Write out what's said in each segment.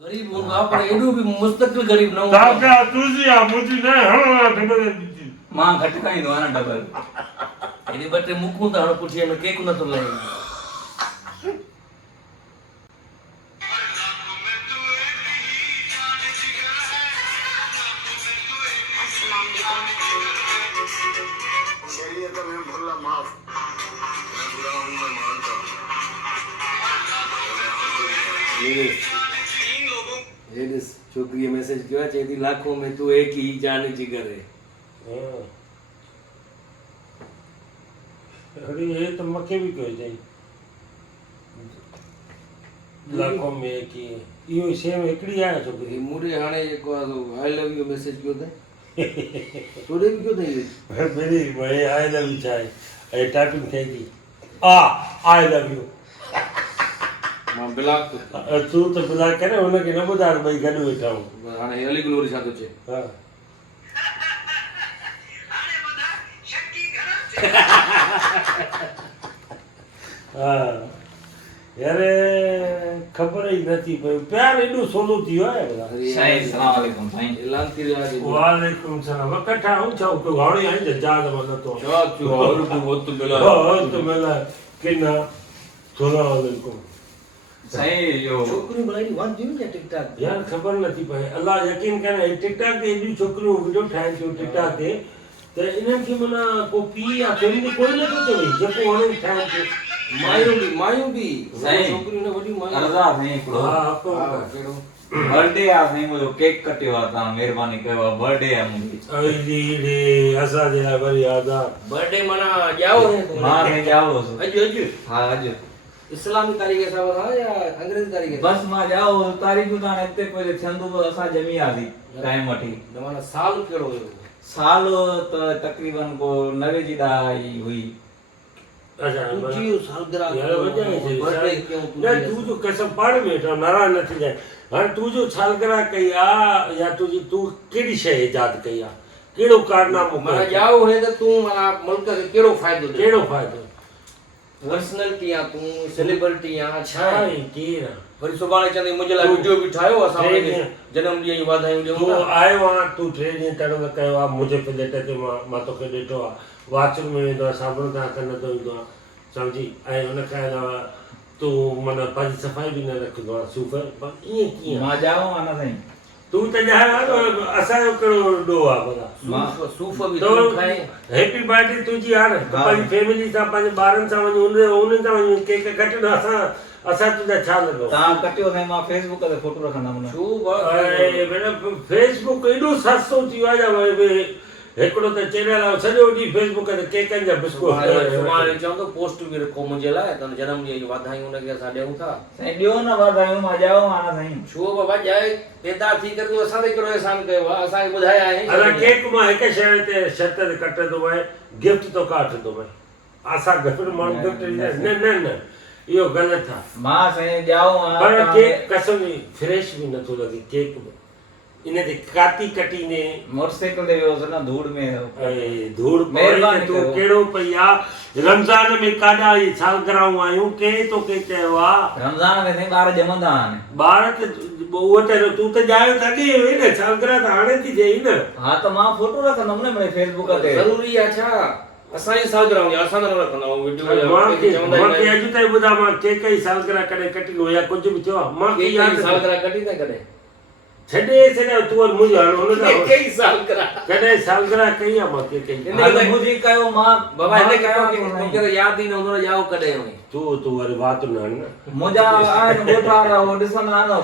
गरीब हूंदा पर एॾो बि मुस्तक़िल गरीब न हूंदो। ताका तुझी आ मुझी न हणो ढबर दी मां घटि खाईंदो आहियां न डबल। हेॾे ॿ टे मुकूं त हाणे पुठीअ में केक नथो लहे। शरीयत में भला माफ मैं बुरा हूं मैं मानता हूं ये ॾिस छोकिरीअ मैसेज कयो आहे, चए थी लाखों में तू एक ही जान जिगर है। अरे ये तो मके भी कह जाई लाखों में एक ही इहो सेम हिकड़ी आहे छोकरी मूंखे हाणे जेको आहे आई लव यू मैसेज कयो अथई। तोॾे बि कयो अथई। मेरी भाई आई लव यू चाहे ऐं टाइपिंग थिए थी आई लव यू मां ब्लॉक तूं त बुधाए करे हुनखे न ॿुधाए भई गॾु वेठा आहियूं। हाणे अली ग्लोरी छा थो चए? हा हा यार ख़बर ई नथी पई प्यार एॾो सोलो थी वियो आहे। साईं अस्सलाम वालेकुम साईं। ऐलान थी रहियो आहे। वालेकुम सलाम वकठा हूं छा को घाणी आई जजाद मतलब तो छा थियो और बि वक्त मिला तो मिला किना सलाम वालेकुम साईं यो छोकिरियूं भलाई वांदियूं न टिकटॉक यार ख़बर नथी पए अल्लाह यकीन करे टिकटॉक ते एॾियूं छोकिरियूं वीडियो ठाहिनि थियूं टिकटॉक ते त इन्हनि खे माना को पीउ या फैमिली कोई नथो चवे जेको हाणे ठाहिनि थियूं मायूं बि साईं छोकिरियूं न वॾियूं मायूं। अर्ज़ा साईं हिकिड़ो हा हफ़्तो कहिड़ो बर्थडे आहे साईं मुंहिंजो केक कटियो आहे तव्हां महिरबानी कयो आहे बर्थडे आहे मुंहिंजी अजी रे असांजे लाइ वरी आज़ाद बर्थडे माना ॼाओ मां साईं जाओ अॼु हा अॼु इस्लामी तारीख़ हिसाब सां या अंग्रेजी तारीख़? बस मां जाओ तारीख़ूं त हाणे हिते पहिले थियंदो असां ॼमी वियासीं टाइम वठी। माना साल कहिड़ो हुयो? साल त तक़रीबन को 90 जी ॾाई हुई। अच्छा तुंहिंजी सालगिरह यार वजह है बर्थडे क्यों ना तू जो कसम पाड़ में तो नाराज न थी जाए हां तू जो सालगिरह कई आ या तुझी तू केड़ी शय इजाद कई आ केड़ो कारनामो माना ॼाओ है त तूं माना मुल्क खे कहिड़ो फ़ाइदो ॾे? केड़ो फायदो पर्सनैलिटी या तूं सेलिब्रिटी या छा छा आहे? है केरा वरी सुभाणे चवंदी मुंहिंजे लाइ वीडियो बि ठाहियो असां टे हुनखे ॾींहं। जनम ॾींहं जी वाधायूं ॾियूं तू था। आयो आ तू 3 ॾींहं तड़ो कयो आ मुझे फ्लैट ते मां तोखे ॾिठो आ वाशरूम में वेंदो आ साबुण खां हथ न धोईंदो आ समझी ऐं हुन खां अलावा तू माना पंहिंजी सफ़ाई बि न रखंदो आहे सूफ़ पर ईअं कीअं मां जाओ आहे न साईं। तू त ॼाण असांजो कहिड़ो ॾोह आहे भला सूफ़ बि तो तूं खाए। हैप्पी बर्थडे तुझी आहे न हा। पंहिंजी फैमिली सां पंहिंजे ॿारनि सां वञी उन्हनि सां वञी केक कटंदा असां तुंहिंजा छा लॻो तव्हां कटियो साईं मां फेसबुक ते फोटो रखंदुमि न। छो भाउ? भेण फेसबुक एॾो सस्तो थी वियो आहे या हिकिड़ो त चैनल आहे सॼो ॾींहुं फेसबुक ते केकनि जा बिस्कुट सुभाणे चवंदो पोस्ट बि रखो मुंहिंजे लाइ त जनम ॾींहं जी वाधायूं हुनखे असां ॾियूं था। साईं ॾियो न वाधायूं मां जाओ आहे न साईं। छो बाबा ॼाए पैदा थी करे तूं असां ते कहिड़ो एहसान कयो आहे? असांखे ॿुधाए आहे अला केक मां हिकु शइ ते शर्त ते कटंदो आहे गिफ्ट तो काटंदो आहे असां घटि माण्हू गिफ्ट न न न इहो ग़लति आहे मां साईं जाओ आहे पर केक कसम फ्रेश भी नथो लगे केक में इन ते काती कटी ने मोटरसाइकिल ते वियो न धूड़ में ऐ धूड़ महिरबानी तू कयो। केड़ो पई आ रमजान में काडा ई सालगिरह आयूं के तो के चयो आ रमज़ान में साईं ॿार ॼमंदा आहिनि। ॿार त उहो त तू त जायो तॾहिं हुई न सालगिरह त हाणे थी थिए न हा त मां फोटो रखंदुमि न मुंहिंजे फेसबुक ते। ज़रूरी आहे छा? असांजी सालगिरह हूंदी असां त न रखंदा आहियूं वीडियो चवंदा मां आहिनि अॼु ताईं ॿुधा मां केक ई सालगिरह कॾहिं कटी हो या कुझु बि थियो आहे मां केक यादि जी सालगिरह कढी न कॾहिं छॾे छॾे तू और मुंहिंजो हाणे हुन सां कई सालगिरह कॾहिं सालगिरह कई आहे मां केक जी हा त मुंहिंजी कयो मां बाबा मां हिन कयो खे साईं। मूंखे त यादि ई न हूंदो ॼाओ कॾहिं हुई। तू वरी बात न हण न मुंहिंजा आहिनि ॻोठारा हो ॾिसंदा न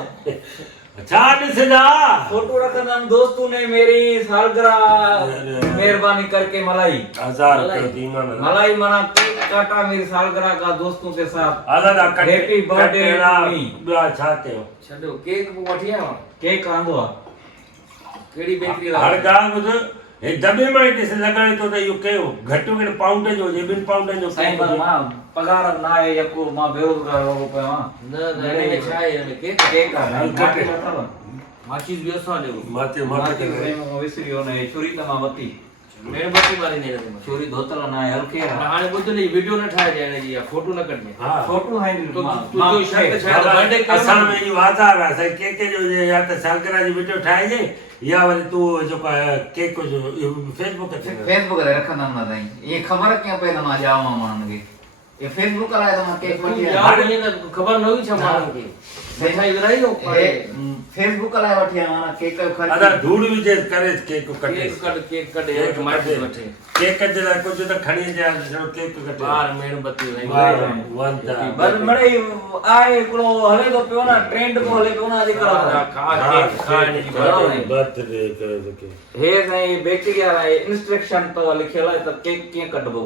छा ॾिसंदा फोटो रखंदमि दोस्तों ने मेरी सालगिरह मेहरबानी करके मलाई 1000 रुपए दीमान मलाई मना केक काटा मेरी सालगिरह का दोस्तों के साथ। आला cut Happy birthday to me। ॿिया छा कयो छॾो केक पोइ वठी आयो केक आंदो आहे कहिड़ी बेकरी हर ॻाल्हि ॿुध हे दॿे मां ई ॾिस लॻाए थो त इहो कयो घटि में घटि पाउंड जो हुजे 2 पाउंडनि जो साईं केक हुजे। मां पगार न आहे यको मां बेरोज़गार लॻो पियो आहियां। न हिन में छा आहे हिन में केक केक आहे केक। मार्केट अथव माचीस बि असां ॾियो माते मार्केट माते साईं मां विसरी वियो न हे छुरी त मां वरिती मेणबत्ती वारी नहीं रहती छोरी धोतल ना है हल्के हाणे ॿुध नहीं वीडियो न ठाहे ॾियण जी फोटो न कढणे हा फोटो है तो तू जो शर्त शायद बर्थडे असां में ई वाधार आहे साईं केक जो या त सालगिरह जी वीडियो ठाहिजे या वरी तूं जेको आहे केक जो फेसबुक ते फेसबुक ते रखंदा न साईं ये खबर कीअं पई त मां ॼावां माण्हुनि खे ये फेसबुक लाइ त मां केक वठी आयो यार ये तो खबर न हुई छा माण्हुनि खे मिठाई विराई हो फेसबुक लाइ वठी आयो मां केक अदा धूड़ विझे करे केक कटे केक कढे एक माइक वठे केक जे लाइ कुझु त खणी अचे जो केक कटे बार मेणबत्ती वाह वंदा बस मड़े आए हिकिड़ो हले तो पियो न ट्रेंड को हले पियो न अॼुकल्ह केक खाइण जी बर्थडे करे तो केक हे साईं बेकरी वारा इंस्ट्रक्शन तो लिखियल आहे त केक कीअं कटबो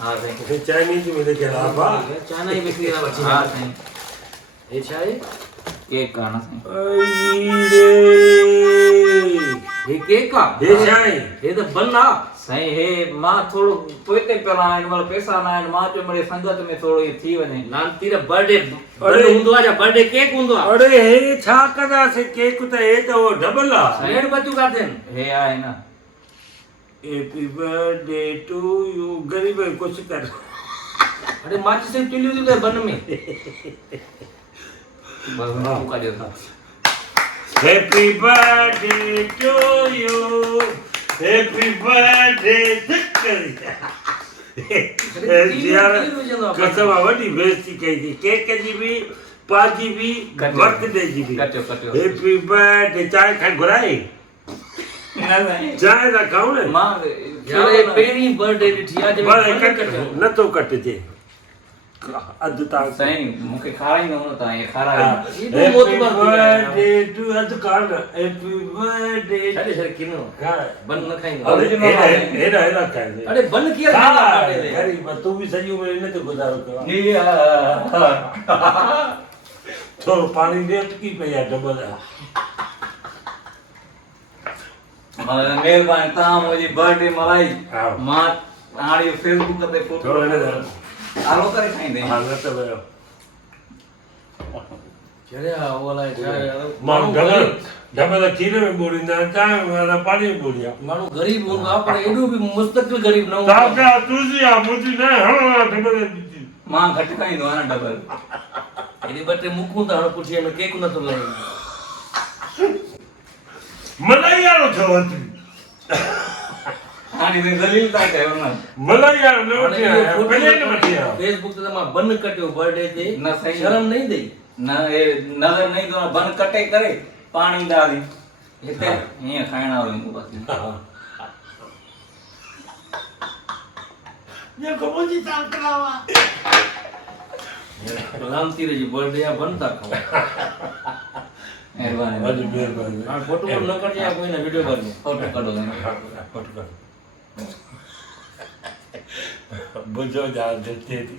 हा साईं हे चाइनीज में लिखियल आहे बा चाइना जी बेकरी वारा बची हा साईं हे छा आहे केक आहे न साईं हे केक आहे हे छा आहे हे त बन आहे साईं हे मां थोरो पोइते पियल आहिनि मतलब पैसा न आहिनि मां चयो मिड़े संगत में थोरो इहो थी वञे नानती रे बर्थडे हूंदो आहे या बर्थडे केक हूंदो आहे अरे हे छा कंदासीं केक त हे त वो डबल आहे मेणबत्तियूं काथे आहिनि हे आहे न हैप्पी बर्थडे टू यू गरीब कुछ कर अरे माचिस से टिलियूं थी बन में बस हुन को कढियो happy birthday to you happy birthday यार कसम आहे वॾी बेइज्जती कई थी केक जी बि पाजी बि बर्थडे जी बि कटियो कटियो हैप्पी बर्थडे चांहि खाई घुराए न साईं चांहि था खाऊं न मां यार पहिरीं बर्थडे ॾिठी आहे पर नथो कटिजे अधु तव्हां साईं मूंखे खाराईंदो न तव्हां हे खारायो हैप्पी बर्थडे टू अधु कान हैप्पी बर्थडे छॾे छॾ किनो बन न खाईंदो अरे हेॾा हेॾा खाइजे अरे बन कीअं खाईंदा बर्थडे ते गरीब तूं बि सॼी उमिरि हिन ते गुज़ारो कयो थोरो पाणी ॾे अटकी पई आहे डबल महिरबानी तव्हां मुंहिंजी बर्थडे मल्हाई हा। मां हाणे इहो फेसबुक ते फोटो थोरो हिन आलो करे खाईंदे हा न त वियो छड़े वो अलाए छा मां डबल डबल खीर में ॿोड़ींदा चांहि वारा पाणी में ॿोड़िया माण्हू गरीब हूंदो आहे पर एॾो बि मुस्तक़िल गरीब न हूंदो तव्हां आहे। पिया तुलसी आहे मुंहिंजी न हणो डबल मां घटि खाईंदो आहियां डबल हेॾी ॿ टे मुकूं त हाणे पुठीअ में केक नथो लहे मलाई वारो थियो अची हाणे त ज़लील था कयो न मलाई वारो न वठी आया प्लेन वठी आया फेसबुक ते त मां बन कटियो बर्थडे ते न सही शर्म नहीं दई न हे नज़र नहीं तो बन कटे करे पाणी डाली हिते हीअं खाइण वारो ईंदो बस ये कमोजी ताल करावा रामती रे जी बर्थडे या बन था खाओ महिरबानी वॾी महिरबानी हाणे फोटो न कढजे या कोई ना वीडियो कर फोटो कढो बुझो जा दिलि थिए थी